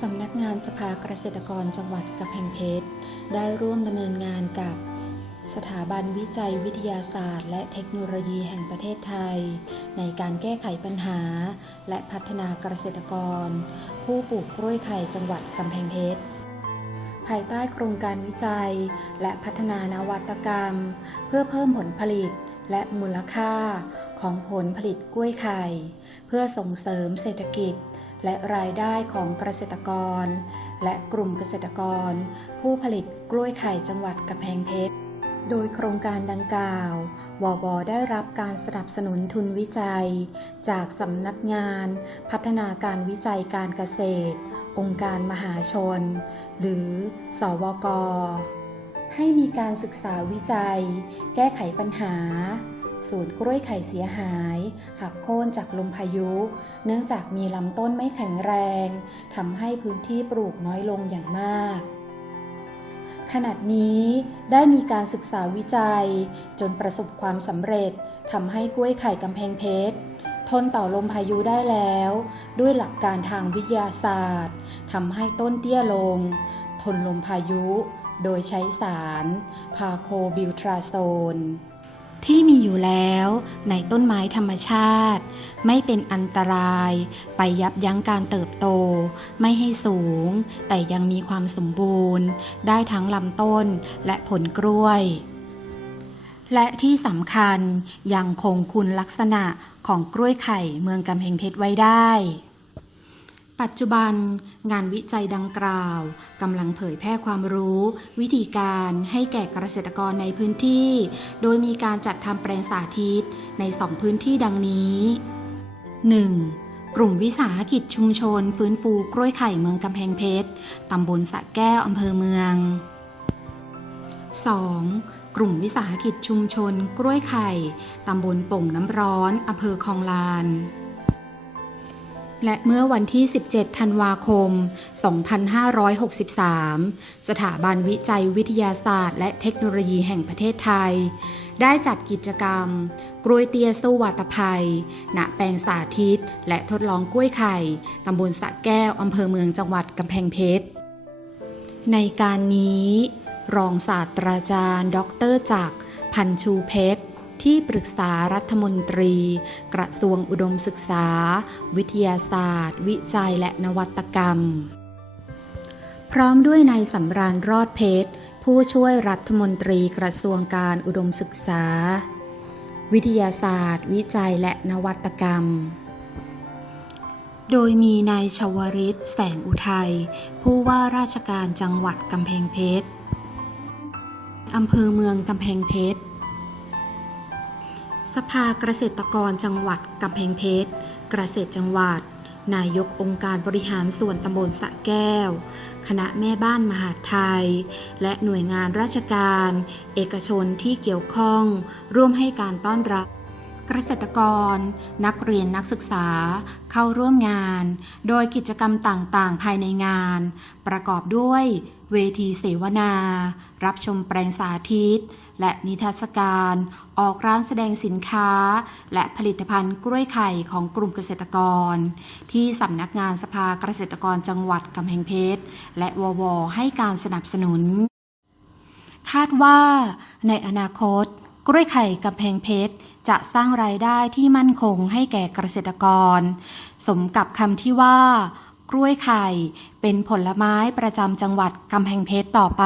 สำนักงานสภาเกษตรกรจังหวัดกำแพงเพชร ได้ร่วมดำเนินงานกับ สถาบันวิจัยวิทยาศาสตร์ และเทคโนโลยีแห่งประเทศไทย ในการแก้ไขปัญหา และพัฒนาเกษตรกร ผู้ปลูกกล้วยไข่จังหวัดกำแพงเพชรภายใต้โครงการวิจัย และพัฒนานวัตกรรม เพื่อเพิ่มผลผลิต และมูลค่าของผลผลิตกล้วยไข่ เพื่อส่งเสริมเศรษฐกิจ และรายได้ของเกษตรกร และกลุ่มเกษตรกร ผู้ผลิตกล้วยไข่จังหวัดกำแพงเพชร โดยโครงการดังกล่าว วบ ได้รับการสนับสนุนทุนวิจัย จากสำนักงาน พัฒนาการวิจัยการเกษตร องค์การมหาชน หรือ สวก ให้มีการศึกษาวิจัย แก้ไขปัญหาสูตรกล้วยไข่เสียหาย หักโค่นจากลมพายุ เนื่องจากมีลำต้นไม่แข็งแรงทำให้พื้นที่ปลูกน้อยลงอย่างมากขณะนี้ได้มีการศึกษาวิจัย จนประสบความสำเร็จทำให้กล้วยไข่กำแพงเพชร ทนต่อลมพายุได้แล้ว ด้วยหลักการทางวิทยาศาสตร์ทำให้ต้นเตี้ยลง ทนลมพายุ โดยใช้สารพาโคบิวทราโซน ที่มีอยู่แล้วในต้นไม้ธรรมชาติ ไม่เป็นอันตราย ไปยับยั้งการเติบโต ไม่ให้สูง แต่ยังมีความสมบูรณ์ ได้ทั้งลำต้นและผลกล้วยและที่สำคัญยังคงคุณลักษณะของกล้วยไข่เมืองกำแพงเพชรไว้ได้ ปัจจุบันงานวิจัยดังกล่าวกำลังเผยแพร่ความรู้ วิธีการให้แก่เกษตรกรในพื้นที่ โดยมีการจัดทำแปลงสาธิตในสองพื้นที่ดังนี้ 1. กลุ่มวิสาหกิจชุมชน ฟื้นฟูกล้วยไข่เมืองกำแพงเพชรตำบลสะแก้วอำเภอเมือง 2. กลุ่มวิสาหกิจชุมชน กล้วยไข่ตำบลป่งน้ำร้อนอำเภอคลองลาน และเมื่อวันที่ 17 ธันวาคม 2563 สถาบันวิจัยวิทยาศาสตร์ และเทคโนโลยีแห่งประเทศไทย ได้จัดกิจกรรม กล้วยเตียสู้วัตภัย ณ แปลงสาธิต และทดลองกล้วยไข่ ตำบลสะแก้ว อำเภอเมืองจังหวัดกำแพงเพชร ในการนี้ รองศาสตราจารย์ ดรจักร พันชูเพชร ที่ปรึกษารัฐมนตรี กระทรวงอุดมศึกษา วิทยาศาสตร์ วิจัยและนวัตกรรม พร้อมด้วยนายสำราญรอดเพชร ผู้ช่วยรัฐมนตรีกระทรวงการอุดมศึกษา วิทยาศาสตร์ วิจัยและนวัตกรรมโดยมีนายชวริตแสงอุทัย ผู้ว่าราชการจังหวัดกำแพงเพชร อำเภอเมืองกำแพงเพชร สภาเกษตรกรจังหวัดกำแพงเพชร เกษตรจังหวัด นายกองค์การบริหารส่วนตำบลสะแก้ว คณะแม่บ้านมหาดไทย และหน่วยงานราชการ เอกชนที่เกี่ยวข้อง ร่วมให้การต้อนรับ เกษตรกร นักเรียนนักศึกษา เข้าร่วมงาน โดยกิจกรรมต่างๆ ภายในงาน ประกอบด้วย เวทีเสวนา รับชมแปลงสาธิต และนิทรรศการ ออกร้านแสดงสินค้า และผลิตภัณฑ์กล้วยไข่ของกลุ่มเกษตรกร ที่สำนักงานสภาเกษตรกรจังหวัดกำแพงเพชร และววให้การสนับสนุน คาดว่าในอนาคต กล้วยไข่กำแพงเพชร จะสร้างรายได้ที่มั่นคงให้แก่เกษตรกร สมกับคำที่ว่ากล้วยไข่เป็นผลไม้ประจำจังหวัดกำแพงเพชรต่อไป